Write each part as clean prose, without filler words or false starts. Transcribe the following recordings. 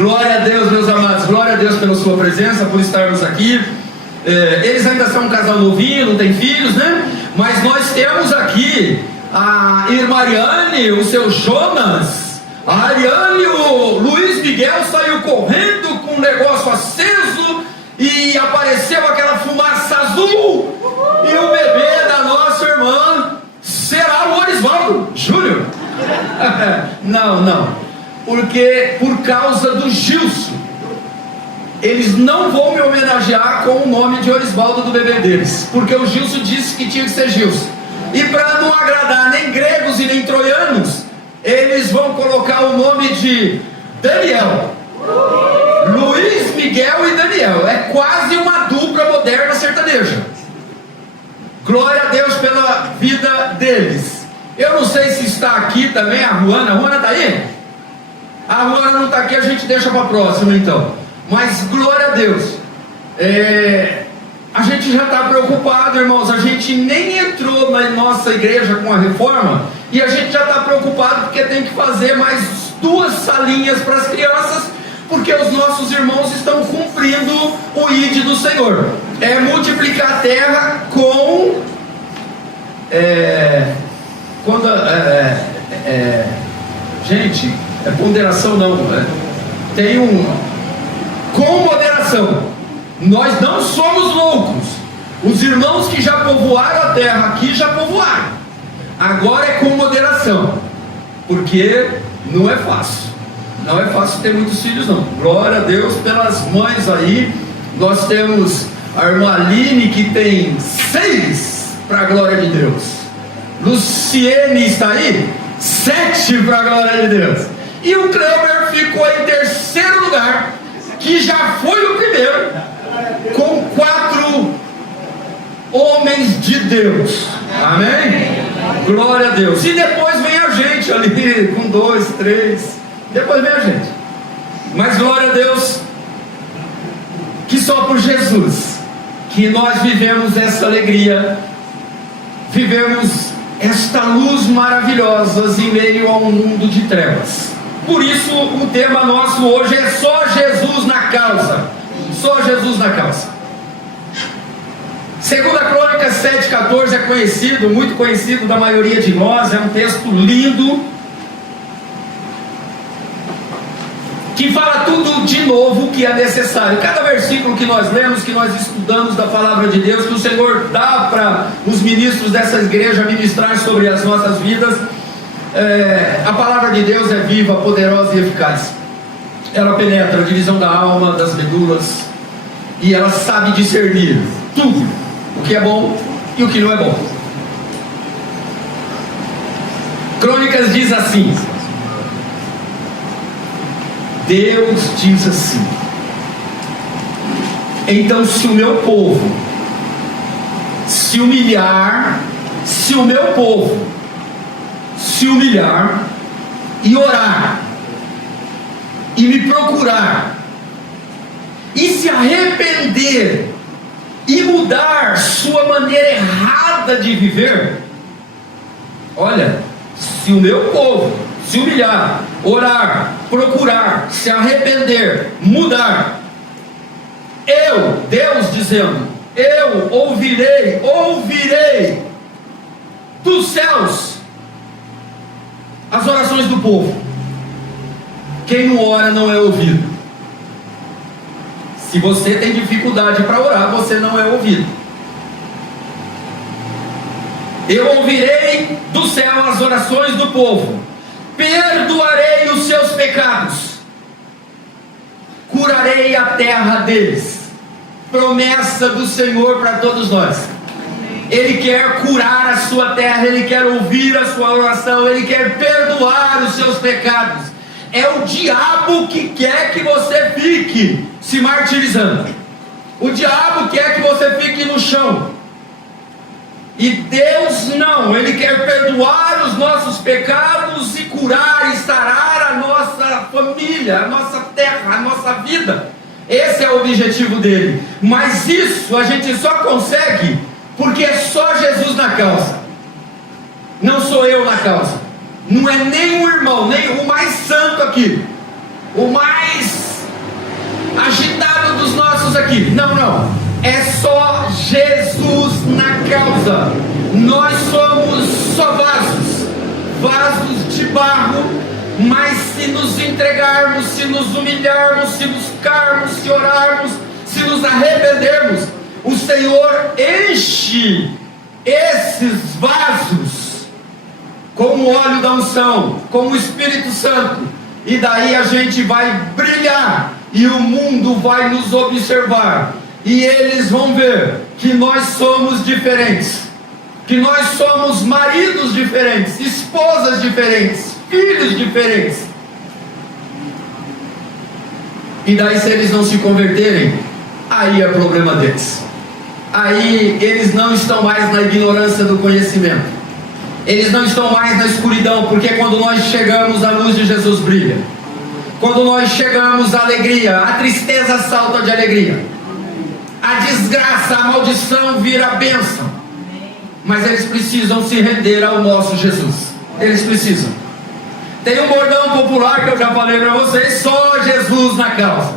Glória a Deus, meus amados, glória a Deus pela sua presença, por estarmos aqui. Eles ainda são um casal novinho, não tem filhos, né? Mas nós temos aqui a irmã Ariane, o seu Jonas. A Ariane, o Luiz Miguel saiu correndo com um negócio aceso e apareceu aquela fumaça azul. E o bebê da nossa irmã será o Orisvaldo Júnior. Não. Porque por causa do Gilson, eles não vão me homenagear com o nome de Orisvaldo do bebê deles, porque o Gilson disse que tinha que ser Gilson. E para não agradar nem gregos e nem troianos, eles vão colocar o nome de Daniel. Luiz Miguel e Daniel. É quase uma dupla moderna sertaneja. Glória a Deus pela vida deles. Eu não sei se está aqui também a Ruana. A Ruana está aí? A Ruana não está aqui, a gente deixa para a próxima então. Mas glória a Deus. A gente já está preocupado, irmãos. A gente nem entrou na nossa igreja com a reforma e a gente já está preocupado porque tem que fazer mais 2 salinhas para as crianças, porque os nossos irmãos estão cumprindo o ID do Senhor. É multiplicar a terra com gente, ponderação não, tem com moderação. Nós não somos loucos. Os irmãos que já povoaram a terra aqui já povoaram. Agora é com moderação, porque não é fácil. Não é fácil ter muitos filhos não. Glória a Deus pelas mães aí. Nós temos a irmã Aline, que tem 6, para a glória de Deus. Luciene está aí, 7 para a glória de Deus. E o Kleber ficou em 3º lugar, que já foi o primeiro, com 4 homens de Deus. Amém? Glória a Deus. E depois vem a gente ali com 2, 3. Depois vem a gente. Mas glória a Deus, que só por Jesus que nós vivemos essa alegria, vivemos esta luz maravilhosa em meio a um mundo de trevas. Por isso o tema nosso hoje é só Jesus na causa. Só Jesus na causa. 2 Crônicas 7,14 é conhecido, muito conhecido da maioria de nós. É um texto lindo, que fala tudo de novo que é necessário. Cada versículo que nós lemos, que nós estudamos da palavra de Deus, que o Senhor dá para os ministros dessa igreja ministrar sobre as nossas vidas, a palavra de Deus é viva, poderosa e eficaz. Ela penetra a divisão da alma, das medulas, e ela sabe discernir tudo, o que é bom e o que não é bom. Crônicas diz assim: Deus diz assim: então se o meu povo se humilhar, se o meu povo se humilhar e orar e me procurar e se arrepender e mudar sua maneira errada de viver, olha, se o meu povo se humilhar, orar, procurar, se arrepender, mudar, Deus dizendo, eu ouvirei dos céus as orações do povo. Quem não ora não é ouvido. Se você tem dificuldade para orar, você não é ouvido. Eu ouvirei do céu as orações do povo, perdoarei os seus pecados, curarei a terra deles. Promessa do Senhor para todos nós. Ele quer curar a sua terra, Ele quer ouvir a sua oração, Ele quer perdoar os seus pecados. É o diabo que quer que você fique se martirizando. O diabo quer que você fique no chão. E Deus não, Ele quer perdoar os nossos pecados e curar e sarar a nossa família, a nossa terra, a nossa vida. Esse é o objetivo dele. Mas isso a gente só consegue porque é só Jesus na causa. Não sou eu na causa. Não é nem o irmão, nem o mais santo aqui, o mais É só Jesus na causa. Nós somos só vasos de barro, mas se nos entregarmos, se nos humilharmos, se buscarmos, se orarmos, se nos arrependermos, o Senhor enche esses vasos com o óleo da unção, com o Espírito Santo, e daí a gente vai brilhar, e o mundo vai nos observar, e eles vão ver que nós somos diferentes, que nós somos maridos diferentes, esposas diferentes, filhos diferentes. E daí, se eles não se converterem, aí é problema deles. Aí eles não estão mais na ignorância do conhecimento, eles não estão mais na escuridão, porque quando nós chegamos, a luz de Jesus brilha. Quando nós chegamos, a alegria, a tristeza salta de alegria, a desgraça, a maldição vira bênção. Mas eles precisam se render ao nosso Jesus. Eles precisam. Tem um bordão popular que eu já falei para vocês: só Jesus na causa.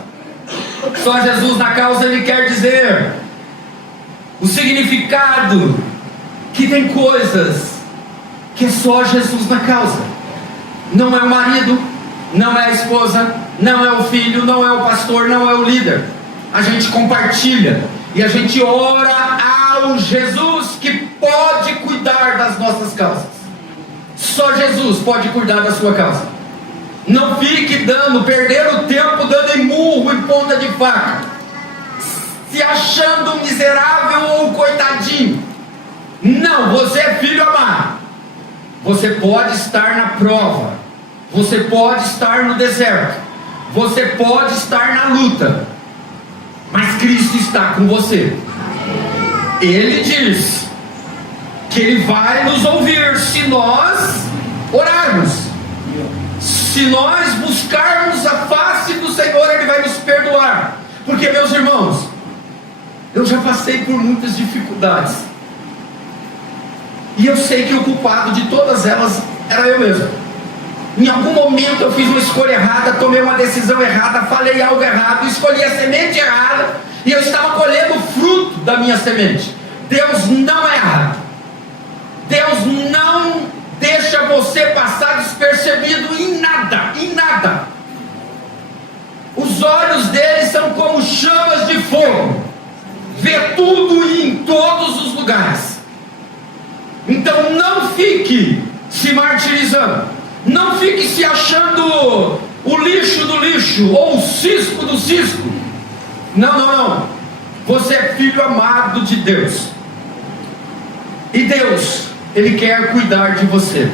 Só Jesus na causa, ele quer dizer o significado que tem coisas que é só Jesus na causa. Não é o marido, não é a esposa, não é o filho, não é o pastor, não é o líder. A gente compartilha e a gente ora ao Jesus que pode cuidar das nossas causas. Só Jesus pode cuidar da sua causa. Não fique perder o tempo dando em murro e ponta de faca, se achando miserável ou coitadinho. Não, você é filho amado. Você pode estar na prova, você pode estar no deserto, você pode estar na luta, mas Cristo está com você. Ele diz que Ele vai nos ouvir se nós orarmos, se nós buscarmos a face do Senhor. Ele vai nos perdoar, porque, meus irmãos, eu já passei por muitas dificuldades, e eu sei que o culpado de todas elas era eu mesmo. Em algum momento eu fiz uma escolha errada, tomei uma decisão errada, falei algo errado, escolhi a semente errada, e eu estava colhendo o fruto da minha semente. Deus não é errado. Deus não deixa você passar despercebido em nada, em nada. Os olhos dele são como chamas de fogo, vê tudo e em todos os lugares. Então não fique se martirizando, não fique se achando o lixo do lixo, ou o cisco do cisco. Não, não, não. Você é filho amado de Deus, e Deus, Ele quer cuidar de você,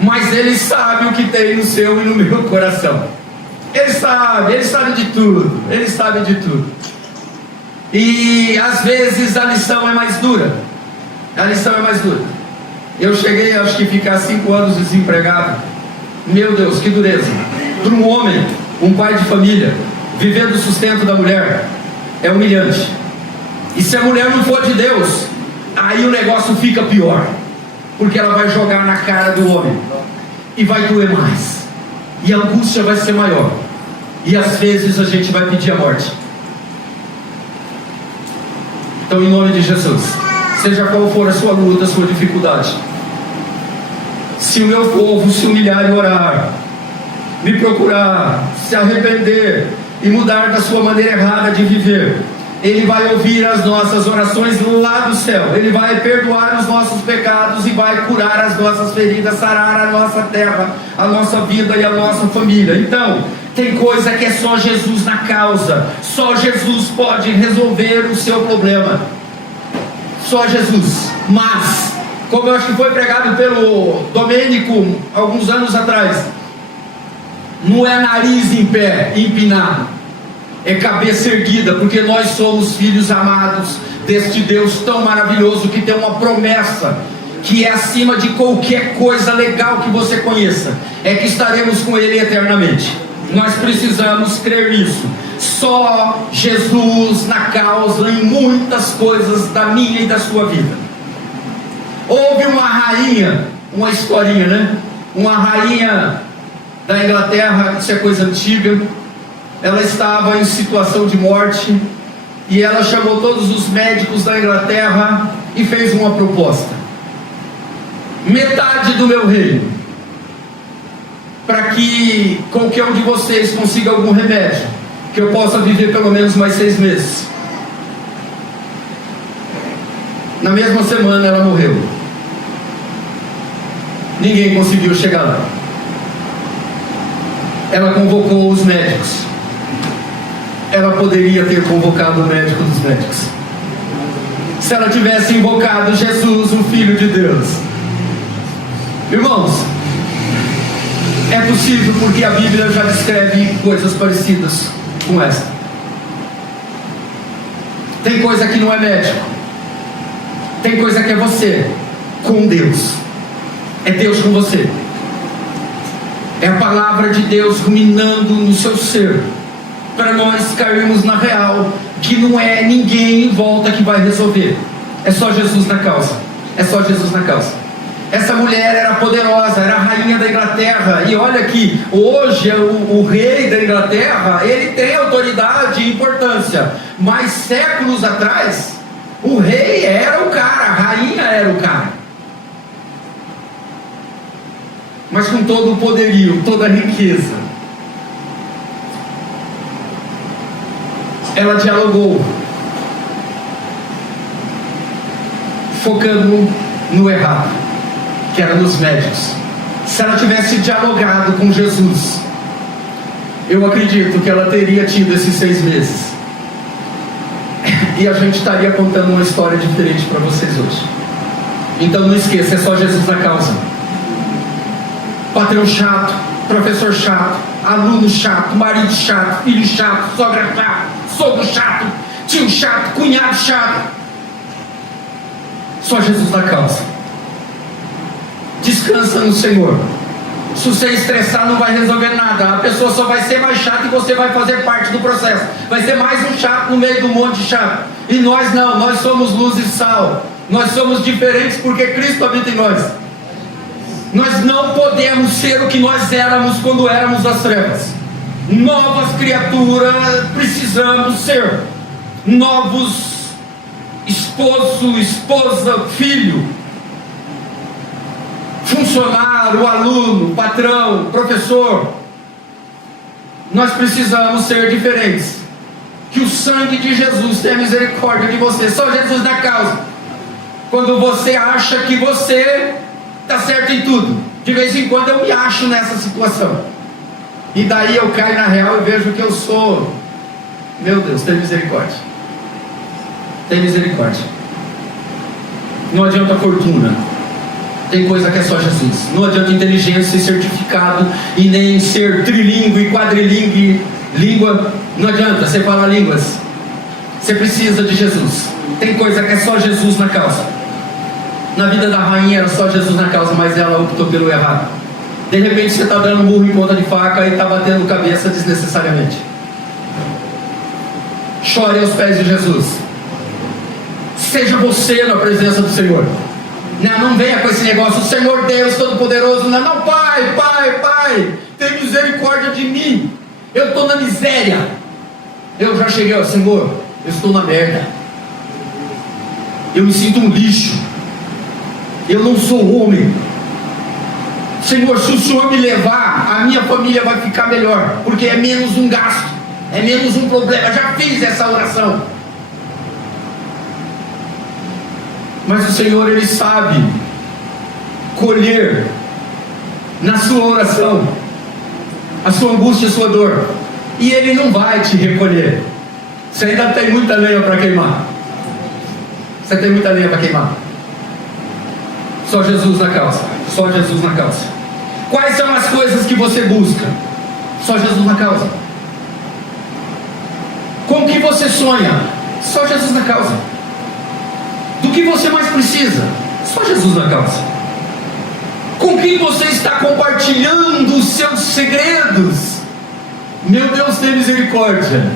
mas Ele sabe o que tem no seu e no meu coração. Ele sabe de tudo, Ele sabe de tudo. E às vezes a lição é mais dura. A lição é mais dura. Eu cheguei, acho que ficar 5 anos desempregado. Meu Deus, que dureza. Para um homem, um pai de família, viver do sustento da mulher é humilhante. E se a mulher não for de Deus, aí o negócio fica pior, porque ela vai jogar na cara do homem, e vai doer mais, e a angústia vai ser maior, e às vezes a gente vai pedir a morte. Então, em nome de Jesus, seja qual for a sua luta, a sua dificuldade, se o meu povo se humilhar e orar, me procurar, se arrepender e mudar da sua maneira errada de viver, Ele vai ouvir as nossas orações lá do céu. Ele vai perdoar os nossos pecados e vai curar as nossas feridas, sarar a nossa terra, a nossa vida e a nossa família. Então, tem coisa que é só Jesus na causa. Só Jesus pode resolver o seu problema. Só Jesus. Mas, como eu acho que foi pregado pelo Domênico alguns anos atrás, não é nariz em pé, empinado, é cabeça erguida, porque nós somos filhos amados deste Deus tão maravilhoso, que tem uma promessa que é acima de qualquer coisa legal que você conheça, é que estaremos com Ele eternamente. Nós precisamos crer nisso. Só Jesus na causa em muitas coisas da minha e da sua vida. Houve uma rainha, uma historinha, né? Uma rainha da Inglaterra, isso é coisa antiga. Ela estava em situação de morte, E ela chamou todos os médicos da Inglaterra e fez uma proposta: metade do meu reino, para que qualquer um de vocês consiga algum remédio, que eu possa viver pelo menos mais 6 meses. Na mesma semana ela morreu. Ninguém conseguiu chegar lá. Ela convocou os médicos. Ela poderia ter convocado o médico dos médicos, se ela tivesse invocado Jesus, o Filho de Deus. Irmãos, é possível, porque a Bíblia já descreve coisas parecidas com essa. Tem coisa que não é médico, tem coisa que é você com Deus. É Deus com você. É a palavra de Deus ruminando no seu ser, para nós cairmos na real que não é ninguém em volta que vai resolver. É só Jesus na causa. É só Jesus na causa. Essa mulher era poderosa, era a rainha da Inglaterra. E olha que hoje o rei da Inglaterra, ele tem autoridade e importância. Mas séculos atrás, o rei era o cara, a rainha era o cara. Mas com todo o poderio, toda a riqueza, ela dialogou, focando no errado, que era nos médicos. Se ela tivesse dialogado com Jesus, eu acredito que ela teria tido esses 6 meses. E a gente estaria contando uma história diferente para vocês hoje. Então não esqueça, é só Jesus na causa. Patrão chato, professor chato, aluno chato, marido chato, filho chato, sogra chato, sogro chato, tio chato, cunhado chato. Só Jesus na causa. Descansa no Senhor. Se você estressar, não vai resolver nada. A pessoa só vai ser mais chata e você vai fazer parte do processo. Vai ser mais um chato no meio do monte de chato. E nós não, nós somos luz e sal. Nós somos diferentes porque Cristo habita em nós. Nós não podemos ser o que nós éramos quando éramos das trevas. Novas criaturas precisamos ser. Novos esposo, esposa, filho, funcionário, aluno, patrão, professor. Nós precisamos ser diferentes. Que o sangue de Jesus tenha misericórdia de você. Só Jesus na causa. Quando você acha que você está certo em tudo. De vez em quando eu me acho nessa situação. E daí eu caio na real e vejo que eu sou. Meu Deus, tem misericórdia. Tem misericórdia. Não adianta fortuna. Tem coisa que é só Jesus. Não adianta inteligência e certificado, e nem ser trilingue, quadrilingue, língua. Não adianta você falar línguas. Você precisa de Jesus. Tem coisa que é só Jesus na causa. Na vida da rainha era só Jesus na causa, mas ela optou pelo errado. De repente você está dando murro em ponta de faca e está batendo cabeça desnecessariamente. Chore aos pés de Jesus. Seja você na presença do Senhor. Não venha com esse negócio, Senhor Deus Todo-Poderoso. Não, Pai, tem misericórdia de mim. Eu estou na miséria. Eu já cheguei, Senhor, eu estou na merda. Eu me sinto um lixo. Eu não sou homem. Senhor, se o Senhor me levar, a minha família vai ficar melhor, porque é menos um gasto, é menos um problema. Eu já fiz essa oração. Mas o Senhor, Ele sabe colher na sua oração a sua angústia, a sua dor, e Ele não vai te recolher. Você ainda tem muita lenha para queimar. Você tem muita lenha para queimar. Só Jesus na causa. Só Jesus na causa. Quais são as coisas que você busca? Só Jesus na causa. Com o que você sonha? Só Jesus na causa. Do que você mais precisa? Só Jesus na causa. Com quem você está compartilhando os seus segredos? Meu Deus, tem misericórdia.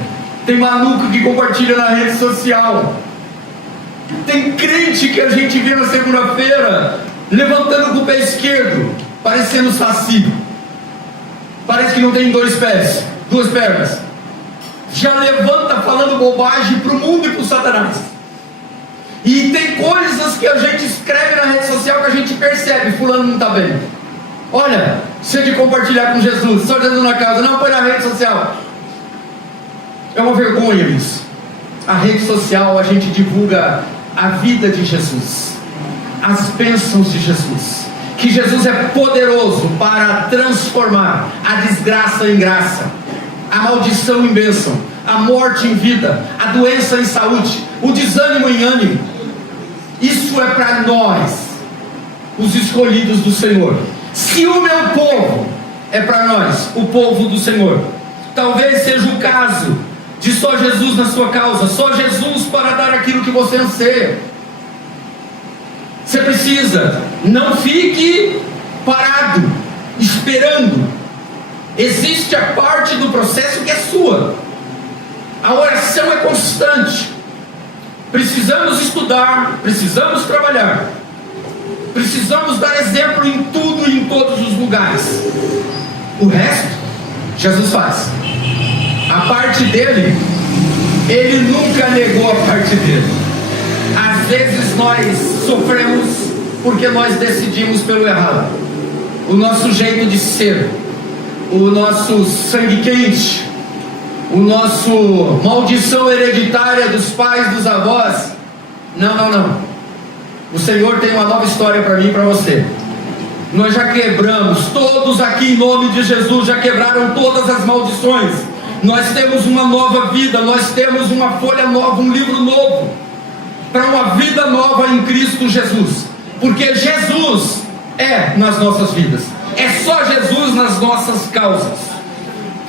Tem maluco que compartilha na rede social. Tem crente que a gente vê na segunda-feira levantando com o pé esquerdo, parecendo saci. Parece que não tem 2 pés, 2 pernas. já levanta falando bobagem para o mundo e para o Satanás. E tem coisas que a gente escreve na rede social que a gente percebe, fulano não está bem. Olha, se de compartilhar com Jesus, só Jesus na casa, não põe na rede social. É uma vergonha isso. A rede social, a gente divulga a vida de Jesus, as bênçãos de Jesus, que Jesus é poderoso para transformar a desgraça em graça, a maldição em bênção, a morte em vida, a doença em saúde, o desânimo em ânimo. Isso é para nós, os escolhidos do Senhor. Se o meu povo é para nós, o povo do Senhor, talvez seja o caso de só Jesus na sua causa, só Jesus para dar aquilo que você anseia. Você precisa, não fique parado, esperando. Existe a parte do processo que é sua. A oração é constante. Precisamos estudar, precisamos trabalhar, precisamos dar exemplo em tudo e em todos os lugares. O resto, Jesus faz. A parte dele, ele nunca negou a parte dele. Às vezes nós sofremos porque nós decidimos pelo errado. O nosso jeito de ser, o nosso sangue quente, o nosso maldição hereditária dos pais, dos avós. Não. O Senhor tem uma nova história para mim e para você. Nós já quebramos, todos aqui em nome de Jesus já quebraram todas as maldições. Nós temos uma nova vida, nós temos uma folha nova, um livro novo, para uma vida nova em Cristo Jesus. Porque Jesus é nas nossas vidas, é só Jesus nas nossas causas.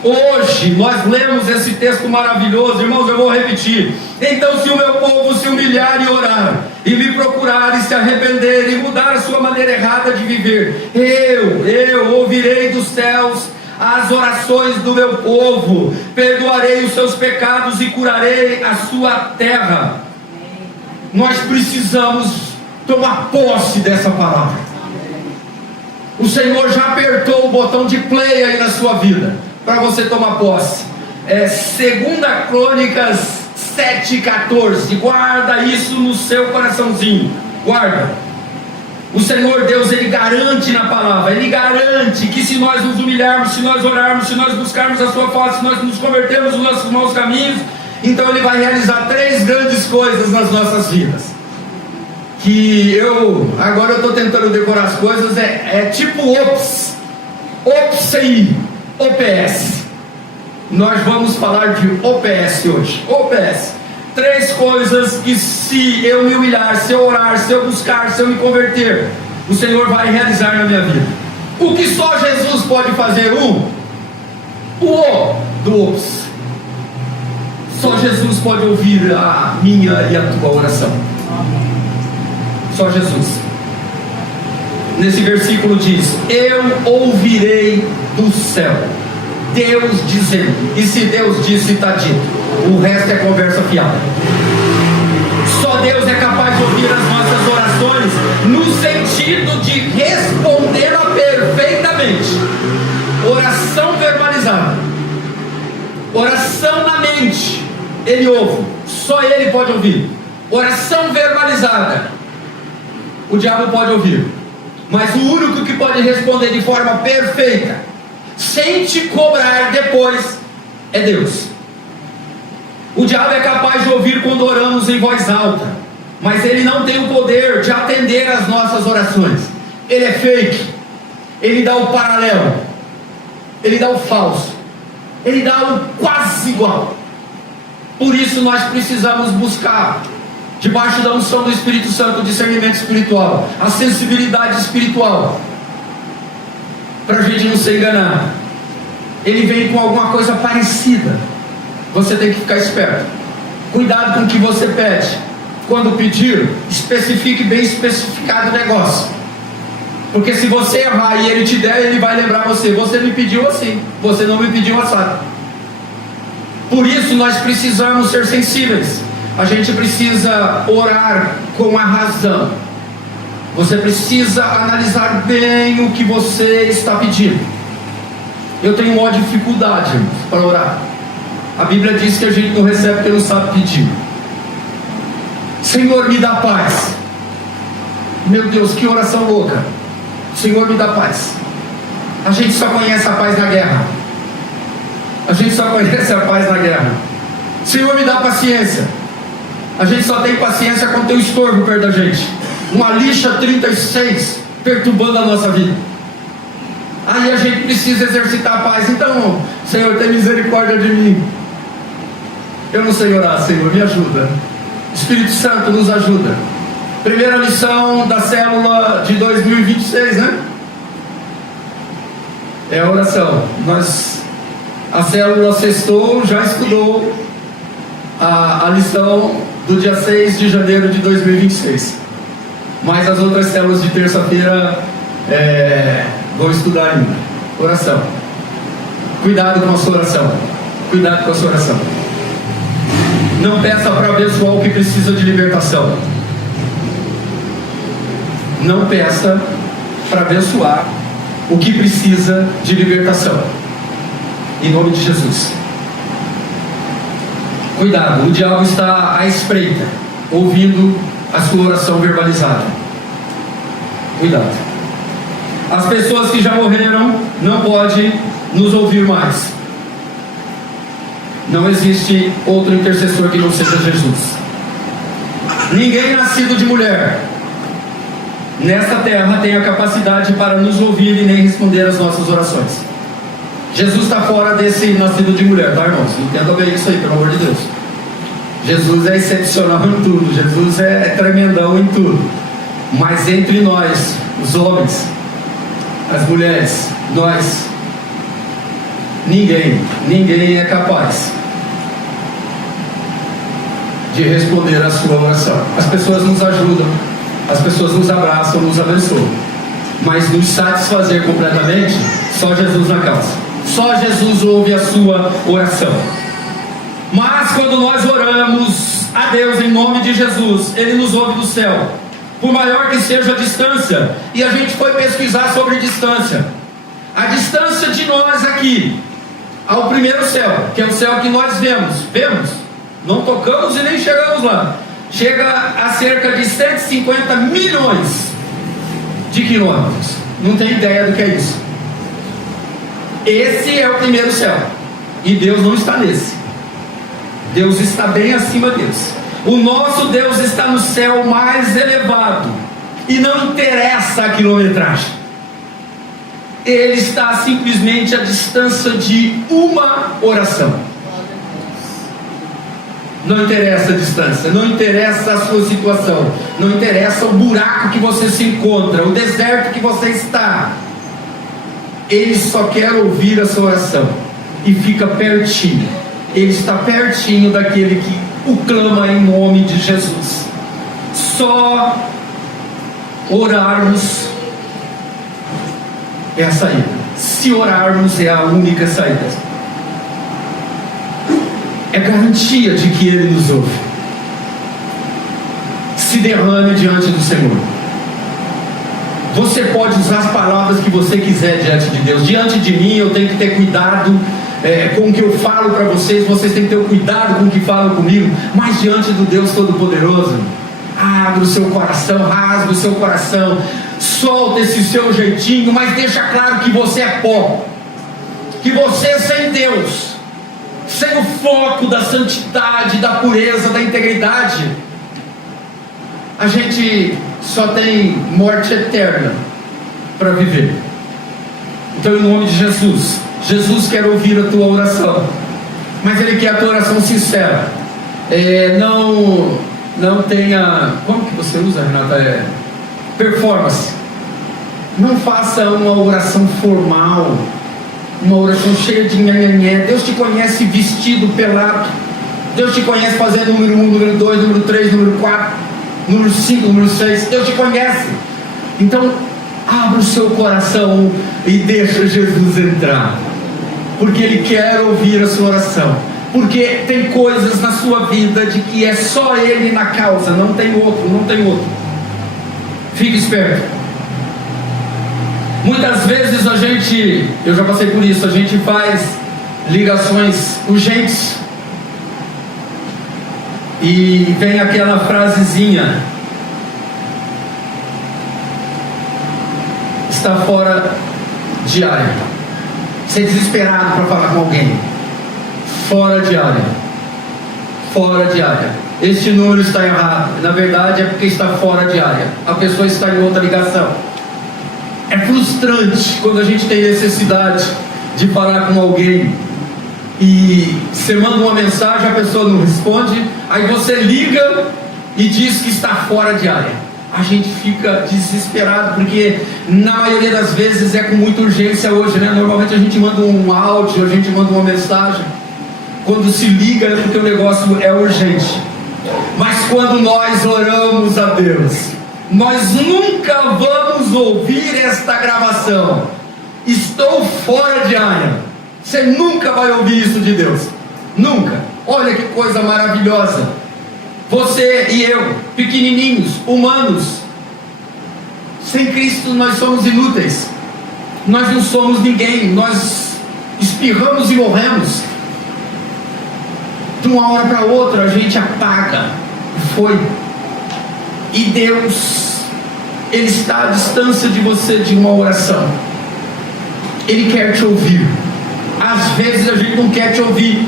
Hoje nós lemos esse texto maravilhoso, irmãos, eu vou repetir. Então, se o meu povo se humilhar e orar, e me procurar e se arrepender e mudar a sua maneira errada de viver, eu ouvirei dos céus as orações do meu povo, perdoarei os seus pecados e curarei a sua terra. Nós precisamos tomar posse dessa palavra. O Senhor já apertou o botão de play aí na sua vida, para você tomar posse. 2 Crônicas 7,14. Guarda isso no seu coraçãozinho. Guarda. O Senhor Deus, Ele garante na palavra, Ele garante que se nós nos humilharmos, se nós orarmos, se nós buscarmos a sua face, se nós nos convertermos nos nossos maus caminhos, então Ele vai realizar 3 grandes coisas nas nossas vidas. Que agora eu estou tentando decorar as coisas, tipo OPS aí, OPS. Nós vamos falar de OPS hoje. OPS. 3 coisas que, se eu me humilhar, se eu orar, se eu buscar, se eu me converter, o Senhor vai realizar na minha vida. O que só Jesus pode fazer? O do OPS. Só Jesus pode ouvir a minha e a tua oração. Só Jesus. Nesse versículo diz: eu ouvirei do céu. Deus dizendo. E se Deus disse, está dito. O resto é conversa fiada. Só Deus é capaz de ouvir as nossas orações, no sentido de respondê-la perfeitamente. Oração verbalizada, oração na mente, Ele ouve. Só Ele pode ouvir. Oração verbalizada, o diabo pode ouvir, mas o único que pode responder de forma perfeita, sem te cobrar depois, é Deus. O diabo é capaz de ouvir quando oramos em voz alta, mas ele não tem o poder de atender às nossas orações. Ele é fake, ele dá o paralelo, ele dá o falso, ele dá o quase igual. Por isso nós precisamos buscar, debaixo da unção do Espírito Santo, o discernimento espiritual, a sensibilidade espiritual, para a gente não ser enganado. Ele vem com alguma coisa parecida. Você tem que ficar esperto. Cuidado com o que você pede. Quando pedir, especifique bem especificado o negócio. Porque se você errar e ele te der, ele vai lembrar você: você me pediu assim, você não me pediu assado. Por isso nós precisamos ser sensíveis. A gente precisa orar com a razão. Você precisa analisar bem o que você está pedindo. Eu tenho uma dificuldade para orar. A Bíblia diz que a gente não recebe porque não sabe pedir. Senhor, me dá paz. Meu Deus, que oração louca. Senhor, me dá paz. A gente só conhece a paz na guerra. A gente só conhece a paz na guerra. Senhor, me dá paciência. A gente só tem paciência quando tem um estorvo perto da gente, uma lixa 36 perturbando a nossa vida. Aí a gente precisa exercitar a paz. Então, Senhor, tem misericórdia de mim. Eu não sei orar, Senhor, me ajuda. Espírito Santo, nos ajuda. Primeira lição da célula de 2026, né? É a oração. A célula sextou, já estudou a lição do dia 6 de janeiro de 2026. Mas as outras células de terça-feira vou estudar ainda. Oração. Cuidado com a sua oração. Cuidado com a sua oração. Não peça para abençoar o que precisa de libertação. Não peça para abençoar o que precisa de libertação. Em nome de Jesus. Cuidado, o diabo está à espreita, ouvindo a sua oração verbalizada. Cuidado. As pessoas que já morreram não podem nos ouvir mais. Não existe outro intercessor que não seja Jesus. Ninguém nascido de mulher nesta terra tem a capacidade para nos ouvir e nem responder às nossas orações. Jesus está fora desse nascido de mulher, tá, irmãos? Entenda bem isso aí, pelo amor de Deus. Jesus é excepcional em tudo, Jesus é tremendão em tudo. Mas entre nós, os homens, as mulheres, nós, ninguém é capaz de responder a sua oração. As pessoas nos ajudam, as pessoas nos abraçam, nos abençoam, mas nos satisfazer completamente, só Jesus na causa. Só Jesus ouve a sua oração. Mas quando nós oramos a Deus em nome de Jesus, Ele nos ouve do céu, por maior que seja a distância. E a gente foi pesquisar sobre distância. A distância de nós aqui ao primeiro céu, que é o céu que nós vemos, não tocamos e nem chegamos lá, chega a cerca de 150 milhões de quilômetros. Não tem ideia do que é isso. Esse é o primeiro céu, e Deus não está nesse. Deus está bem acima deles. O nosso Deus está no céu mais elevado, e não interessa a quilometragem. Ele está simplesmente à distância de uma oração. Não interessa a distância, não interessa a sua situação, não interessa o buraco que você se encontra, o deserto que você está. Ele só quer ouvir a sua oração e fica pertinho. Ele está pertinho daquele que o clama em nome de Jesus. Só orarmos é a saída. Se orarmos é a única saída. É garantia de que Ele nos ouve. Se derrame diante do Senhor. Você pode usar as palavras que você quiser diante de Deus. Diante de mim eu tenho que ter cuidado com o que eu falo para vocês. Vocês têm que ter cuidado com o que falam comigo. Mas diante do Deus Todo-Poderoso, abre o seu coração, rasga o seu coração, solta esse seu jeitinho, mas deixa claro que você é pó, que você sem Deus, sem o foco da santidade, da pureza, da integridade, a gente só tem morte eterna para viver. Então, em nome de Jesus, Jesus quer ouvir a tua oração, mas Ele quer a tua oração sincera. Não tenha, como que você usa, Renata? Performance. Não faça uma oração formal, uma oração cheia de nhanhanhé. Deus te conhece vestido, pelado. Deus te conhece fazendo número 1, número 2, número 3, número 4, número 5, número 6. Deus te conhece. Então, abra o seu coração e deixa Jesus entrar, porque Ele quer ouvir a sua oração. Porque tem coisas na sua vida de que é só Ele na causa, não tem outro. Fique esperto. Muitas vezes eu já passei por isso, a gente faz ligações urgentes E vem aquela frasezinha: está fora de área. Ser desesperado para falar com alguém. Fora de área. Fora de área. Este número está errado. Na verdade é porque está fora de área. A pessoa está em outra ligação. É frustrante quando a gente tem necessidade de falar com alguém e você manda uma mensagem, a pessoa não responde, aí você liga e diz que está fora de área. A gente fica desesperado, porque na maioria das vezes é com muita urgência hoje, né? Normalmente a gente manda um áudio, a gente manda uma mensagem. Quando se liga é porque o negócio é urgente. Mas quando nós oramos a Deus, nós nunca vamos ouvir esta gravação. Estou fora de área. Você nunca vai ouvir isso de Deus. Nunca. Olha que coisa maravilhosa. Você e eu, pequenininhos, humanos, sem Cristo nós somos inúteis. Nós não somos ninguém. Nós espirramos e morremos. De uma hora para outra a gente apaga. Foi. E Deus, Ele está à distância de você de uma oração. Ele quer te ouvir. Às vezes a gente não quer te ouvir,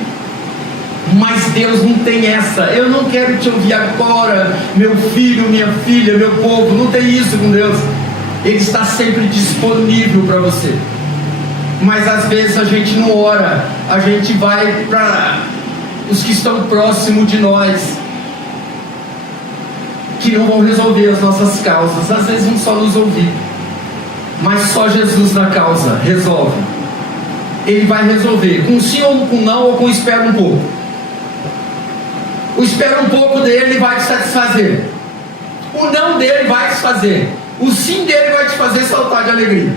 mas Deus não tem essa. Eu não quero te ouvir agora, meu filho, minha filha, meu povo. Não tem isso com Deus. Ele está sempre disponível para você. Mas às vezes a gente não ora. A gente vai para os que estão próximos de nós, que não vão resolver as nossas causas. Às vezes vão só nos ouvir, mas só Jesus na causa resolve. Ele vai resolver, com sim ou com não, ou com espera um pouco. O espera um pouco dele vai te satisfazer. O não dele vai te fazer. O sim dele vai te fazer saltar de alegria.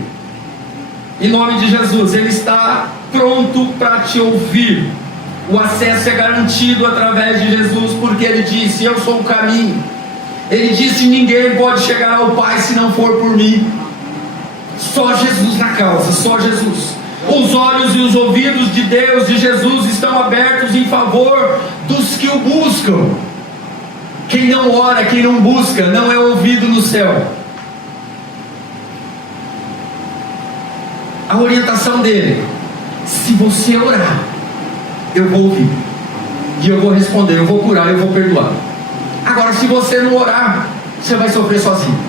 Em nome de Jesus, Ele está pronto para te ouvir. O acesso é garantido através de Jesus, porque Ele disse: eu sou o caminho. Ele disse: ninguém pode chegar ao Pai se não for por mim. Só Jesus na causa, só Jesus. Os olhos e os ouvidos de Deus, de Jesus, estão abertos em favor dos que o buscam. Quem não ora, quem não busca, não é ouvido no céu. A orientação dele: se você orar, eu vou ouvir, e eu vou responder, eu vou curar, eu vou perdoar. Agora, se você não orar, você vai sofrer sozinho,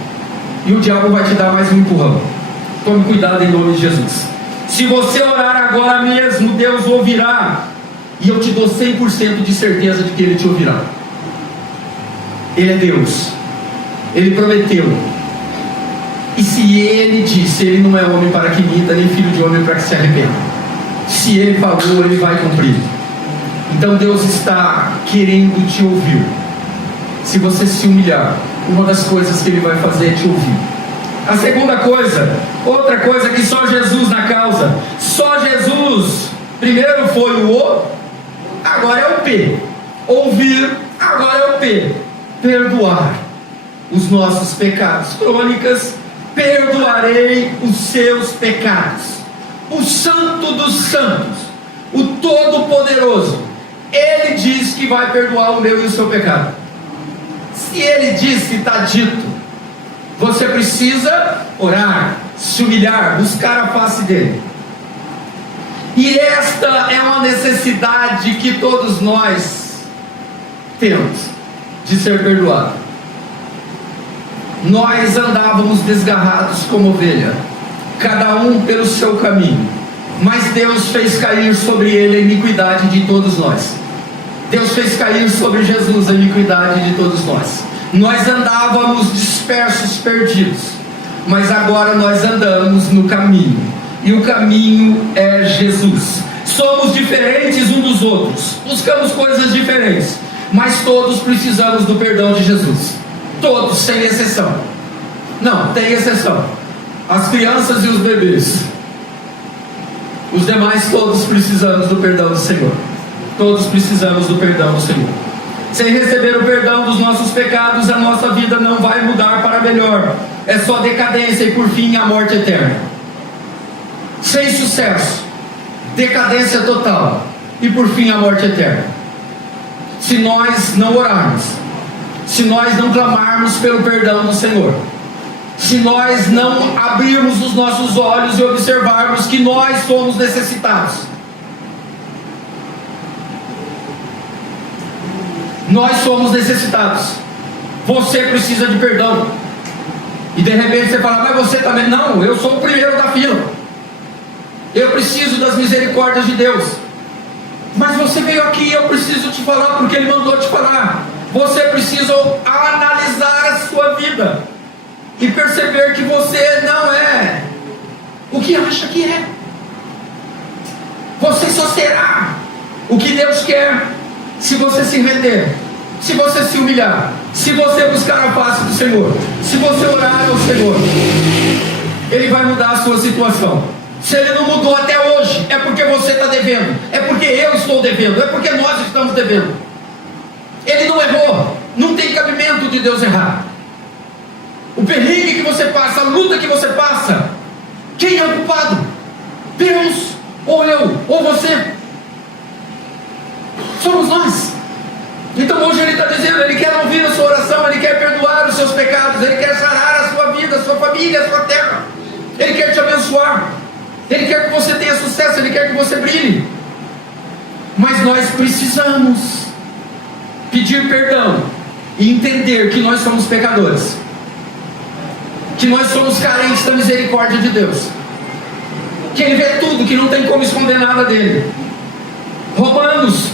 e o diabo vai te dar mais um empurrão. Tome cuidado em nome de Jesus. Se você orar agora mesmo, Deus ouvirá, e eu te dou 100% de certeza de que Ele te ouvirá. Ele é Deus, Ele prometeu, e se Ele disse, Ele não é homem para que minta, nem filho de homem para que se arrependa. Se Ele falou, Ele vai cumprir. Então Deus está querendo te ouvir. Se você se humilhar, uma das coisas que Ele vai fazer é te ouvir. A segunda coisa, outra coisa que só Jesus na causa. Só Jesus. Primeiro foi o O, agora é o P. Ouvir, agora é o P. Perdoar os nossos pecados. Crônicas: perdoarei os seus pecados. O Santo dos Santos, o Todo-Poderoso, Ele diz que vai perdoar o meu e o seu pecado. Se Ele disse, está dito. Você precisa orar, se humilhar, buscar a face dele. E esta é uma necessidade que todos nós temos, de ser perdoado. Nós andávamos desgarrados como ovelha, cada um pelo seu caminho, mas Deus fez cair sobre ele a iniquidade de todos nós. Deus fez cair sobre Jesus a iniquidade de todos nós. Nós andávamos dispersos, perdidos, mas agora nós andamos no caminho, e o caminho é Jesus. Somos diferentes uns dos outros, buscamos coisas diferentes, mas todos precisamos do perdão de Jesus. Todos, sem exceção. Não, tem exceção: as crianças e os bebês. Os demais, todos precisamos do perdão do Senhor. Todos precisamos do perdão do Senhor. Sem receber o perdão dos nossos pecados, a nossa vida não vai mudar para melhor. É só decadência e por fim a morte eterna. Sem sucesso, decadência total e por fim a morte eterna. se nós não orarmos, se nós não clamarmos pelo perdão do Senhor, se nós não abrirmos os nossos olhos e observarmos que nós somos necessitados. Nós somos necessitados. Você precisa de perdão. E de repente você fala, mas você também. Não, eu sou o primeiro da fila. Eu preciso das misericórdias de Deus. Mas você veio aqui e eu preciso te falar, porque Ele mandou te falar. Você precisa analisar a sua vida e perceber que você não é o que acha que é. Você só será o que Deus quer se você se render, se você se humilhar, se você buscar a face do Senhor, se você orar ao Senhor. Ele vai mudar a sua situação. Se Ele não mudou até hoje, é porque você está devendo, é porque eu estou devendo, é porque nós estamos devendo. Ele não errou, não tem cabimento de Deus errar. O perrengue que você passa, a luta que você passa, quem é o culpado? Deus, ou eu, ou você? Somos nós. Então hoje Ele está dizendo, Ele quer ouvir a sua oração, Ele quer perdoar os seus pecados, Ele quer sarar a sua vida, a sua família, a sua terra. Ele quer te abençoar, Ele quer que você tenha sucesso, Ele quer que você brilhe. Mas nós precisamos pedir perdão e entender que nós somos pecadores, que nós somos carentes da misericórdia de Deus, que Ele vê tudo, que não tem como esconder nada dele. Romanos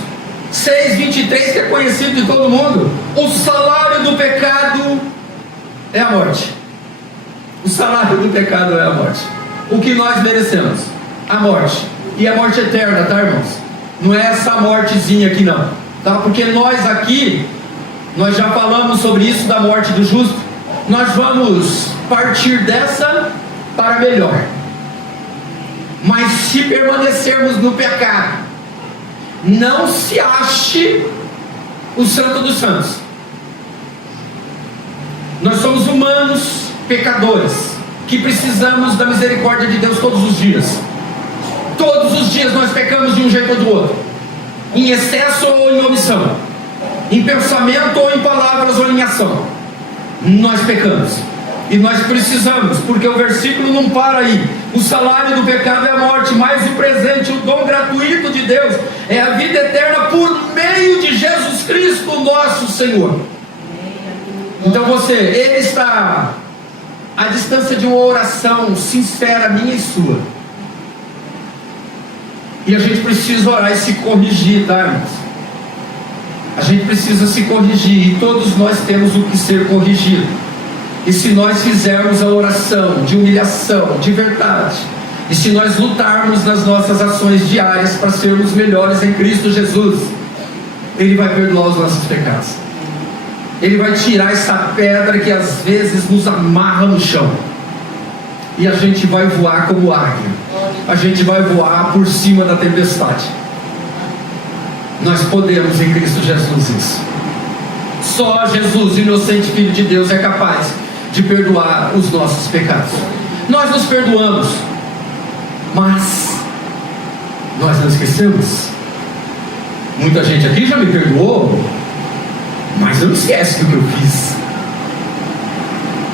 6:23, que é conhecido de todo mundo: o salário do pecado é a morte. O salário do pecado é a morte. O que nós merecemos? A morte. E a morte eterna, tá, irmãos? Não é essa mortezinha aqui não, tá? Porque nós aqui, nós já falamos sobre isso, da morte do justo. Nós vamos partir dessa para melhor. Mas se permanecermos no pecado, não se ache o santo dos santos. Nós somos humanos, pecadores, que precisamos da misericórdia de Deus todos os dias. Todos os dias nós pecamos de um jeito ou do outro, em excesso ou em omissão, em pensamento ou em palavras ou em ação. Nós pecamos e nós precisamos, porque o versículo não para aí. O salário do pecado é a morte, mas o presente, o dom gratuito de Deus é a vida eterna por meio de Jesus Cristo nosso Senhor. Então Ele está à distância de uma oração sincera, minha e sua. E a gente precisa orar e se corrigir, tá, irmãos? A gente precisa se corrigir, e todos nós temos o que ser corrigido. E se nós fizermos a oração de humilhação, de verdade, e se nós lutarmos nas nossas ações diárias para sermos melhores em Cristo Jesus, Ele vai perdoar os nossos pecados. Ele vai tirar essa pedra que às vezes nos amarra no chão, e a gente vai voar como águia. A gente vai voar por cima da tempestade. Nós podemos em Cristo Jesus isso. Só Jesus, inocente Filho de Deus, é capaz de perdoar os nossos pecados. Nós nos perdoamos, mas nós não esquecemos. Muita gente aqui já me perdoou, mas eu não esqueço do que eu fiz.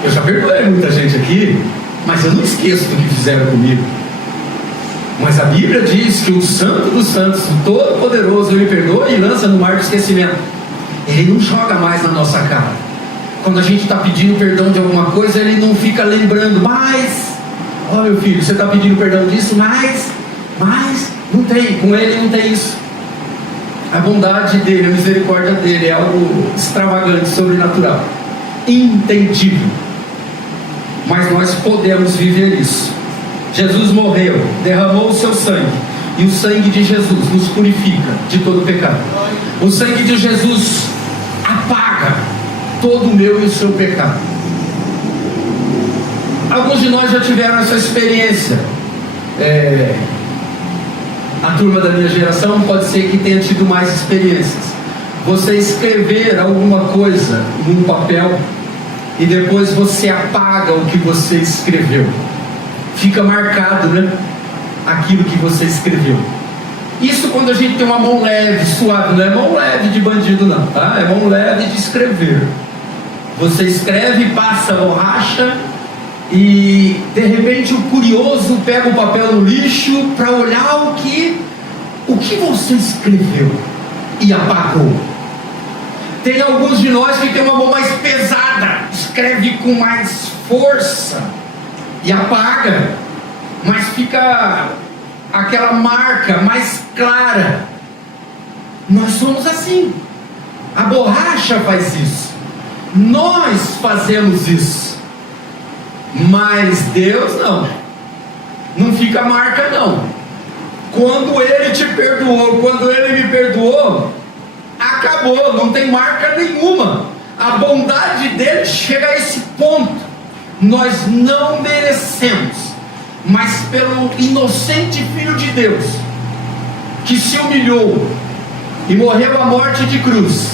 Eu já perdoei muita gente aqui, mas eu não esqueço do que fizeram comigo. Mas a Bíblia diz que o Santo dos Santos, o Todo-Poderoso, Ele perdoa e lança no mar do esquecimento. Ele não joga mais na nossa cara. Quando a gente está pedindo perdão de alguma coisa, Ele não fica lembrando, mas, ó meu filho, você está pedindo perdão disso, mas, não tem, com Ele não tem isso. A bondade dEle, a misericórdia dEle é algo extravagante, sobrenatural, intangível. Mas nós podemos viver isso. Jesus morreu, derramou o seu sangue, e o sangue de Jesus nos purifica de todo pecado. O sangue de Jesus apaga todo o meu e o seu pecado. Alguns de nós já tiveram essa experiência. A turma da minha geração pode ser que tenha tido mais experiências. Você escrever alguma coisa num papel e depois você apaga o que você escreveu. Fica marcado, né? Aquilo que você escreveu. Isso quando a gente tem uma mão leve, suave, não é mão leve de bandido não, tá? É mão leve de escrever. Você escreve, passa a borracha e de repente o curioso pega o papel no lixo para olhar o que você escreveu e apagou. Tem alguns de nós que tem uma mão mais pesada, escreve com mais força e apaga, mas fica aquela marca mais clara. Nós somos assim. A borracha faz isso, nós fazemos isso, mas Deus não fica marca não. Quando Ele te perdoou, quando Ele me perdoou, acabou, não tem marca nenhuma. A bondade dele chega a esse ponto. Nós não merecemos, mas pelo inocente Filho de Deus, que se humilhou e morreu a morte de cruz,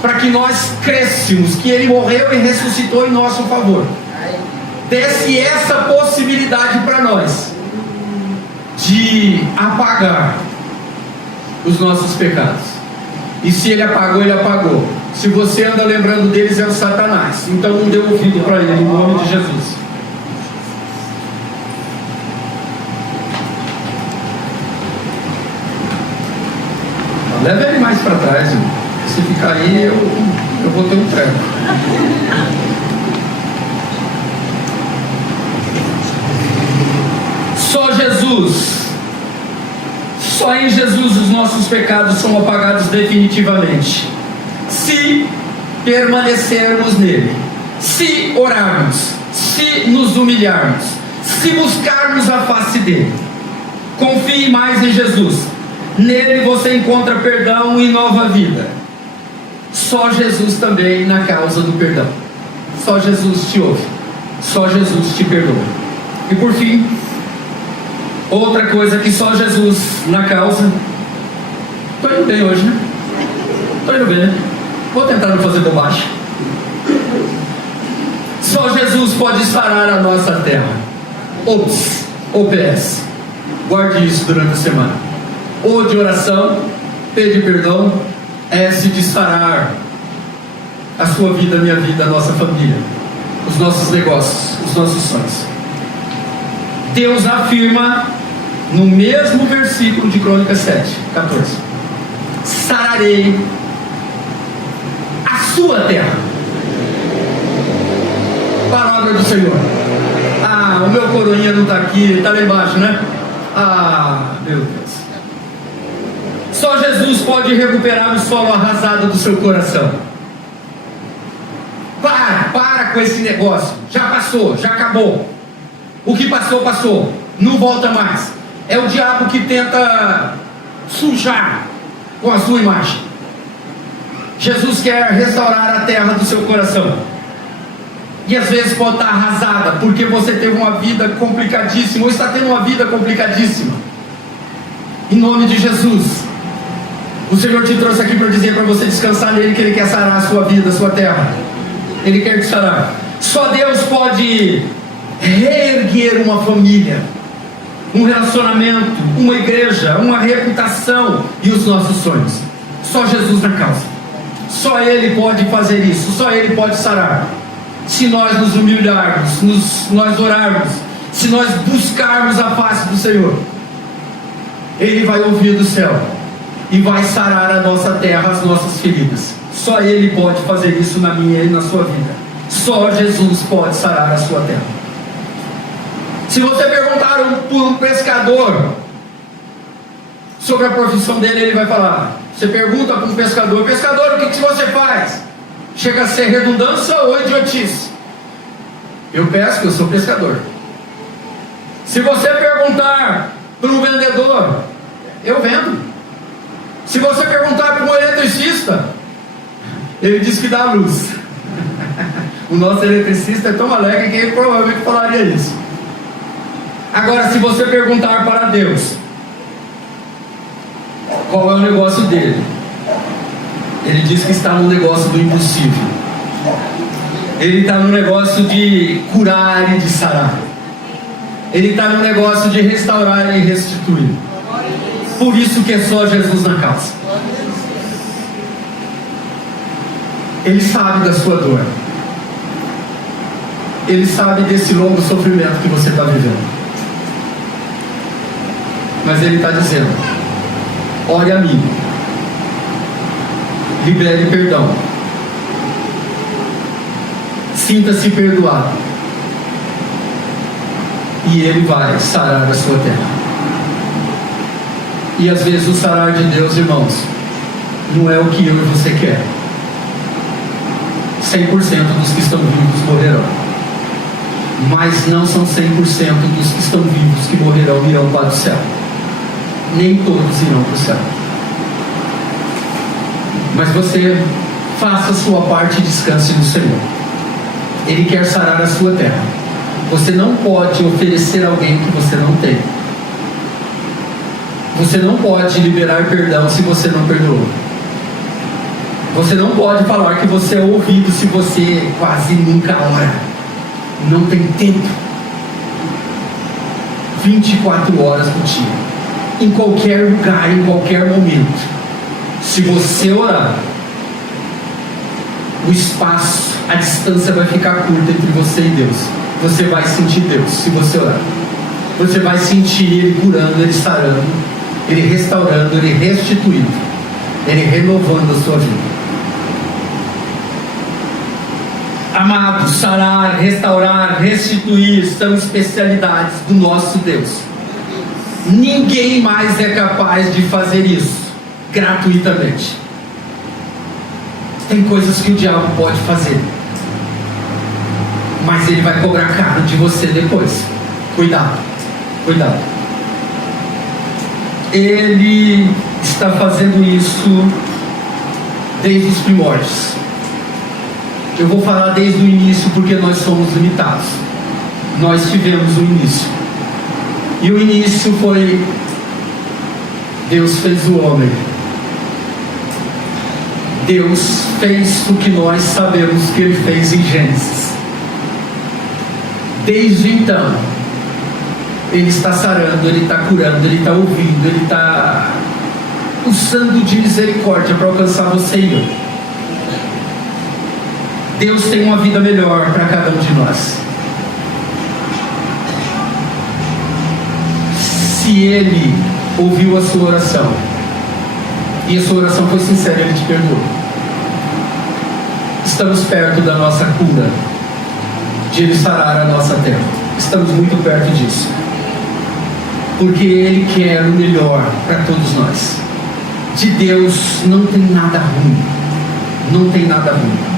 para que nós crescemos, que Ele morreu e ressuscitou em nosso favor, desse essa possibilidade para nós, de apagar os nossos pecados. E se Ele apagou, Ele apagou. Se você anda lembrando deles, é o Satanás. Então não dê ouvido para ele, em nome de Jesus. Leva ele mais para trás, irmão. Se ficar aí, eu vou ter um treco. Só Jesus, só em Jesus os nossos pecados são apagados definitivamente, se permanecermos nele, se orarmos, se nos humilharmos, se buscarmos a face dele. Confie mais em Jesus, nele você encontra perdão e nova vida. Só Jesus também na causa do perdão. Só Jesus te ouve, só Jesus te perdoa. E por fim, outra coisa que só Jesus na causa. Estou indo bem hoje, né? Estou indo bem, né? Vou tentar não fazer bobagem. Só Jesus pode sarar a nossa terra. OPS, OPS. Guarde isso durante a semana. O de oração, P de perdão, S de sarar a sua vida, a minha vida, a nossa família, os nossos negócios, os nossos sonhos. Deus afirma no mesmo versículo de Crônicas 7, 14: sararei a sua terra. Palavra do Senhor. O meu coroinha não está aqui, está lá embaixo, né? Meu Deus. Só Jesus pode recuperar o solo arrasado do seu coração. Para com esse negócio. Já passou, já acabou. O que passou, passou. Não volta mais. É o diabo que tenta sujar com a sua imagem. Jesus quer restaurar a terra do seu coração. E às vezes pode estar arrasada, porque você teve uma vida complicadíssima, ou está tendo uma vida complicadíssima. Em nome de Jesus, o Senhor te trouxe aqui para dizer para você descansar nele, que Ele quer sarar a sua vida, a sua terra. Ele quer te sarar. Só Deus pode reerguer uma família, um relacionamento, uma igreja, uma reputação e os nossos sonhos. Só Jesus na causa. Só Ele pode fazer isso, só Ele pode sarar. Se nós nos humilharmos, nós orarmos, se nós buscarmos a face do Senhor, Ele vai ouvir do céu e vai sarar a nossa terra, as nossas feridas. Só Ele pode fazer isso na minha e na sua vida. Só Jesus pode sarar a sua terra. Se você perguntar para um pescador sobre a profissão dele, ele vai falar. Você pergunta para um pescador: pescador, o que você faz? Chega a ser redundância ou idiotice? Eu pesco, eu sou pescador. Se você perguntar para um vendedor, eu vendo. Se você perguntar para um eletricista, ele diz que dá luz. O nosso eletricista é tão alegre que ele provavelmente falaria isso. Agora, se você perguntar para Deus qual é o negócio dele, ele diz que está no negócio do impossível. Ele está no negócio de curar e de sarar. Ele está no negócio de restaurar e restituir. Por isso que é só Jesus na causa. Ele sabe da sua dor. Ele sabe desse longo sofrimento que você está vivendo. Mas Ele está dizendo: ore a mim, libere perdão, sinta-se perdoado, e Ele vai sarar a sua terra. E às vezes o sarar de Deus, irmãos, não é o que eu e você quer. 100% dos que estão vivos morrerão, mas não são 100% dos que estão vivos que morrerão e irão para o céu. Nem todos irão para o céu. Mas você faça a sua parte e descanse no Senhor. Ele quer sarar a sua terra. Você não pode oferecer a alguém que você não tem. Você não pode liberar perdão se você não perdoou. Você não pode falar que você é ouvido se você quase nunca ora. Não tem tempo. 24 horas por dia, em qualquer lugar, em qualquer momento. Se você orar, o espaço, a distância vai ficar curta entre você e Deus. Você vai sentir Deus se você orar. Você vai sentir Ele curando, Ele sarando, Ele restaurando, Ele restituindo, Ele renovando a sua vida. Amado, sarar, restaurar, restituir são especialidades do nosso Deus. Ninguém mais é capaz de fazer isso gratuitamente. Tem coisas que o diabo pode fazer, mas ele vai cobrar caro de você depois. Cuidado, cuidado. Ele está fazendo isso desde os primórdios. Eu vou falar desde o início porque nós somos limitados. Nós tivemos o início. E o início foi: Deus fez o homem. Deus fez o que nós sabemos que Ele fez em Gênesis. Desde então, Ele está sarando, Ele está curando, Ele está ouvindo, Ele está usando de misericórdia para alcançar você e eu. Deus tem uma vida melhor para cada um de nós. Se Ele ouviu a sua oração e a sua oração foi sincera, Ele te perdoou. Estamos perto da nossa cura, de Ele sarar a nossa terra. Estamos muito perto disso, porque Ele quer o melhor para todos nós. De Deus não tem nada ruim. Não tem nada ruim.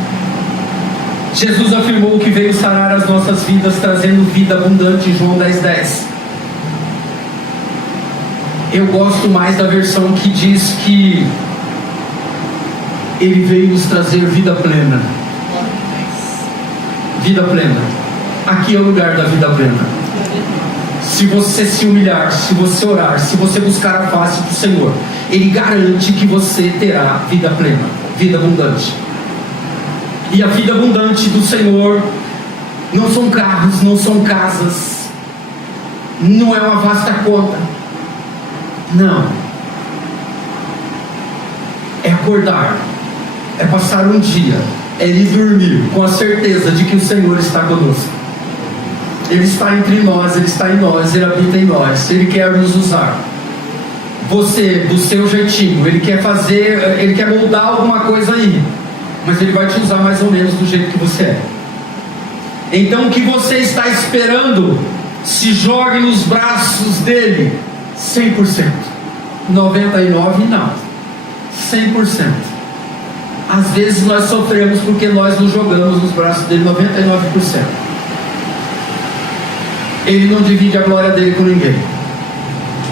Jesus afirmou que veio sarar as nossas vidas, trazendo vida abundante em João 10:10. Eu gosto mais da versão que diz que Ele veio nos trazer vida plena. Vida plena. Aqui é o lugar da vida plena. Se você se humilhar, se você orar, se você buscar a face do Senhor, Ele garante que você terá vida plena, vida abundante. E a vida abundante do Senhor não são carros, não são casas, não é uma vasta conta. Não. É acordar, é passar um dia, é ir dormir com a certeza de que o Senhor está conosco. Ele está entre nós, Ele está em nós, Ele habita em nós, Ele quer nos usar. Você, do seu jeitinho, Ele quer fazer, Ele quer moldar alguma coisa aí, mas Ele vai te usar mais ou menos do jeito que você é. Então o que você está esperando, se jogue nos braços dEle, 100%. 99% não, 100%. Às vezes nós sofremos porque nós nos jogamos nos braços dEle 99%. Ele não divide a glória dEle com ninguém.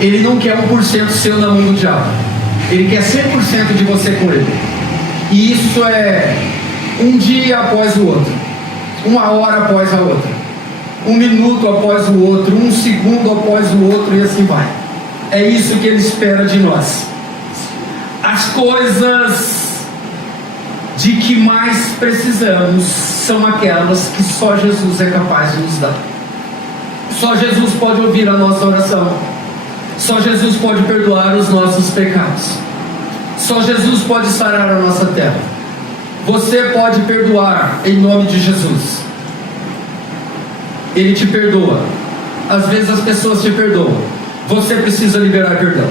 Ele não quer 1% seu na mão do diabo. Ele quer 100% de você com Ele. E isso é um dia após o outro, uma hora após a outra, um minuto após o outro, um segundo após o outro, e assim vai. É isso que Ele espera de nós. As coisas de que mais precisamos são aquelas que só Jesus é capaz de nos dar. Só Jesus pode ouvir a nossa oração. Só Jesus pode perdoar os nossos pecados. Só Jesus pode sarar a nossa terra. Você pode perdoar em nome de Jesus. Ele te perdoa. Às vezes as pessoas te perdoam. Você precisa liberar perdão.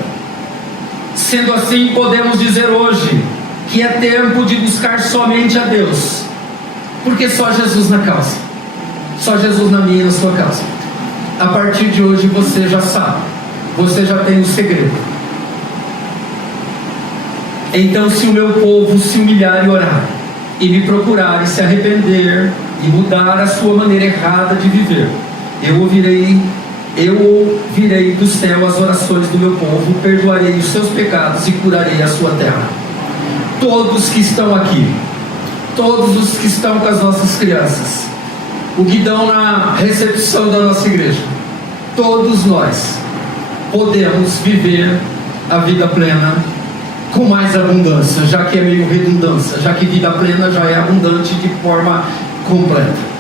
Sendo assim, podemos dizer hoje que é tempo de buscar somente a Deus, porque só Jesus na causa, só Jesus na minha e na sua causa. A partir de hoje você já sabe, você já tem o segredo. Então, se o meu povo se humilhar e orar, e me procurar e se arrepender e mudar a sua maneira errada de viver, eu ouvirei do céu as orações do meu povo, perdoarei os seus pecados e curarei a sua terra. Todos que estão aqui, todos os que estão com as nossas crianças, o guidão na recepção da nossa igreja, todos nós podemos viver a vida plena com mais abundância, já que é meio redundância, já que vida plena já é abundante de forma completa.